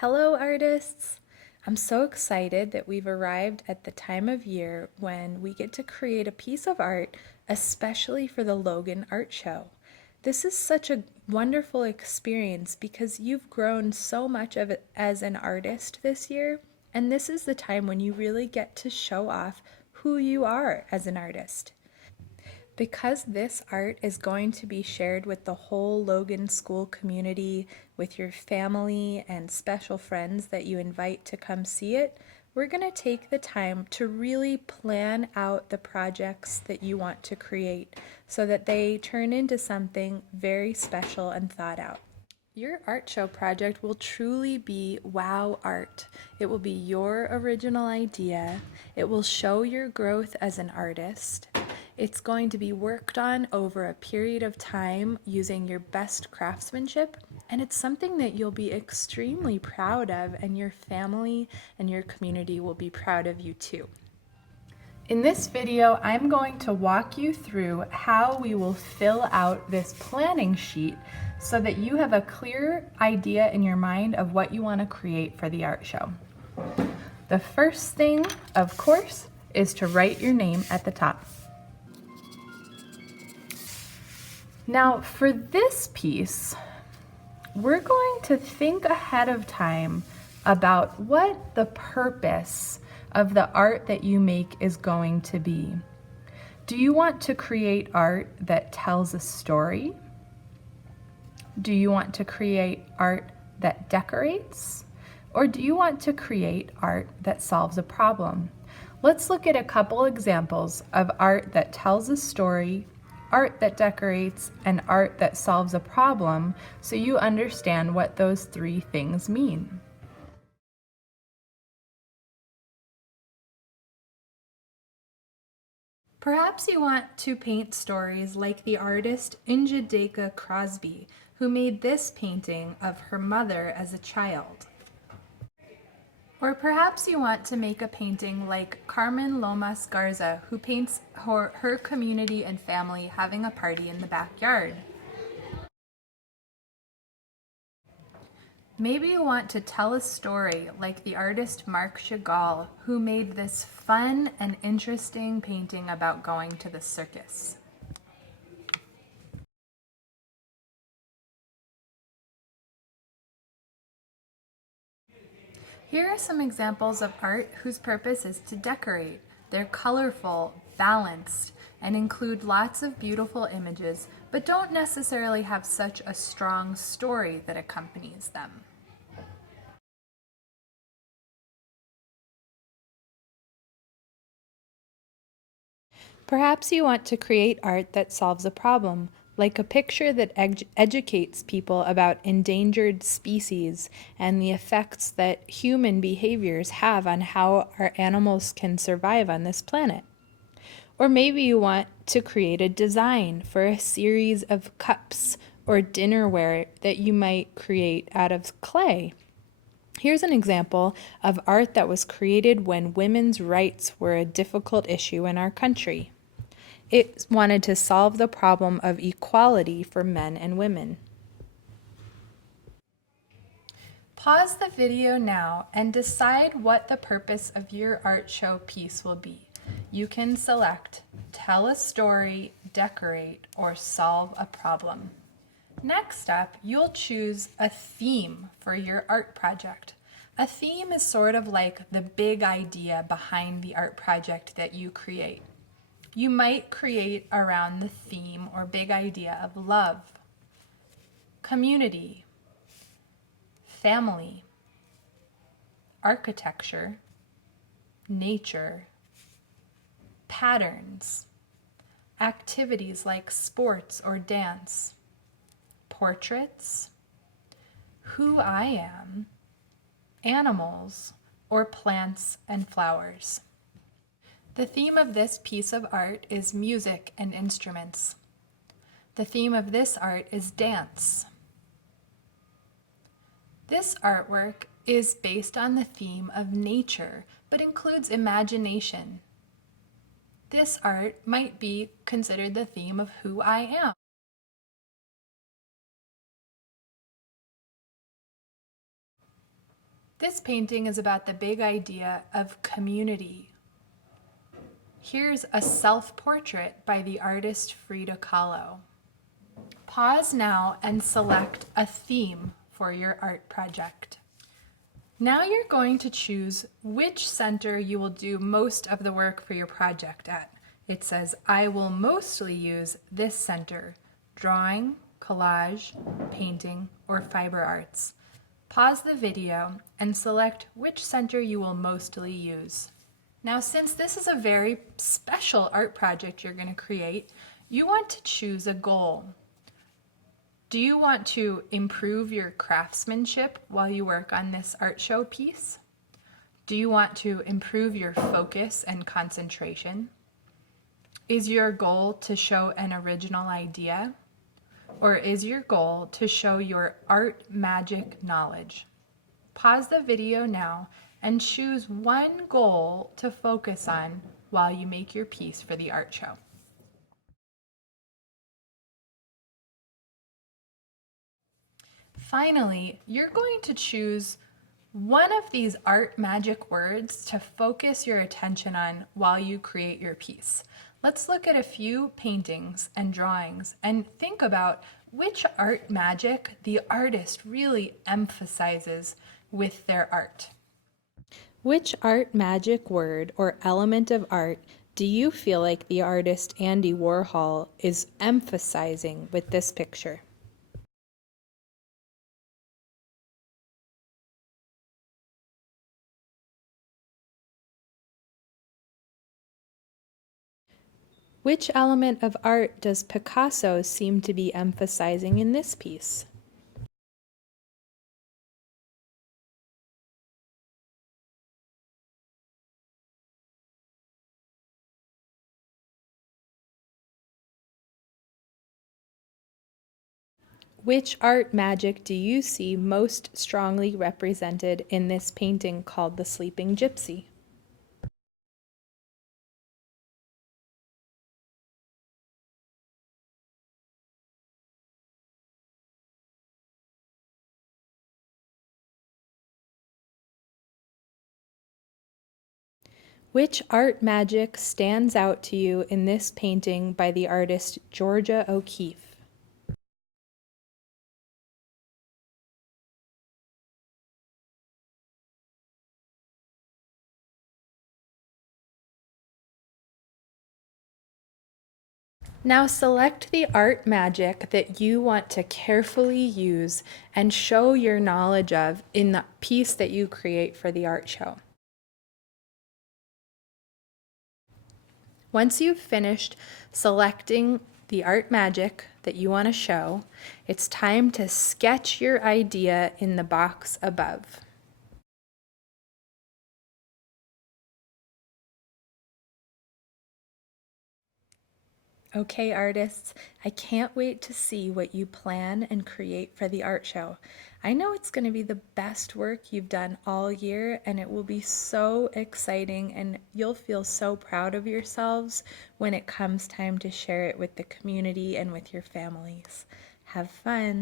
Hello, artists! I'm so excited that we've arrived at the time of year when we get to create a piece of art, especially for the Logan Art Show. This is such a wonderful experience because you've grown so much of it as an artist this year, and this is the time when you really get to show off who you are as an artist. Because this art is going to be shared with the whole Logan School community, with your family and special friends that you invite to come see it, we're going to take the time to really plan out the projects that you want to create so that they turn into something very special and thought out. Your art show project will truly be wow art. It will be your original idea. It will show your growth as an artist. It's going to be worked on over a period of time using your best craftsmanship, and it's something that you'll be extremely proud of, and your family and your community will be proud of you too. In this video, I'm going to walk you through how we will fill out this planning sheet so that you have a clear idea in your mind of what you want to create for the art show. The first thing, of course, is to write your name at the top. Now, for this piece, we're going to think ahead of time about what the purpose of the art that you make is going to be. Do you want to create art that tells a story? Do you want to create art that decorates? Or do you want to create art that solves a problem? Let's look at a couple examples of art that tells a story, art that decorates, and art that solves a problem so you understand what those three things mean. Perhaps you want to paint stories like the artist Njideka Crosby, who made this painting of her mother as a child. Or perhaps you want to make a painting like Carmen Lomas Garza, who paints her community and family having a party in the backyard. Maybe you want to tell a story like the artist Marc Chagall, who made this fun and interesting painting about going to the circus. Here are some examples of art whose purpose is to decorate. They're colorful, balanced, and include lots of beautiful images, but don't necessarily have such a strong story that accompanies them. Perhaps you want to create art that solves a problem, like a picture that educates people about endangered species and the effects that human behaviors have on how our animals can survive on this planet. Or maybe you want to create a design for a series of cups or dinnerware that you might create out of clay. Here's an example of art that was created when women's rights were a difficult issue in our country. It wanted to solve the problem of equality for men and women. Pause the video now and decide what the purpose of your art show piece will be. You can select tell a story, decorate, or solve a problem. Next up, you'll choose a theme for your art project. A theme is sort of like the big idea behind the art project that you create. You might create around the theme or big idea of love, community, family, architecture, nature, patterns, activities like sports or dance, portraits, who I am, animals, or plants and flowers. The theme of this piece of art is music and instruments. The theme of this art is dance. This artwork is based on the theme of nature, but includes imagination. This art might be considered the theme of who I am. This painting is about the big idea of community. Here's a self-portrait by the artist Frida Kahlo. Pause now and select a theme for your art project. Now you're going to choose which center you will do most of the work for your project at. It says, I will mostly use this center: drawing, collage, painting, or fiber arts. Pause the video and select which center you will mostly use. Now, since this is a very special art project you're going to create, you want to choose a goal. Do you want to improve your craftsmanship while you work on this art show piece? Do you want to improve your focus and concentration? Is your goal to show an original idea? Or is your goal to show your art magic knowledge? Pause the video now and choose one goal to focus on while you make your piece for the art show. Finally, you're going to choose one of these art magic words to focus your attention on while you create your piece. Let's look at a few paintings and drawings and think about which art magic the artist really emphasizes with their art. Which art magic word or element of art do you feel like the artist Andy Warhol is emphasizing with this picture? Which element of art does Picasso seem to be emphasizing in this piece? Which art magic do you see most strongly represented in this painting called The Sleeping Gypsy? Which art magic stands out to you in this painting by the artist Georgia O'Keeffe? Now select the art magic that you want to carefully use and show your knowledge of in the piece that you create for the art show. Once you've finished selecting the art magic that you want to show, it's time to sketch your idea in the box above. Okay, artists, I can't wait to see what you plan and create for the art show. I know it's going to be the best work you've done all year, and it will be so exciting, and you'll feel so proud of yourselves when it comes time to share it with the community and with your families. Have fun!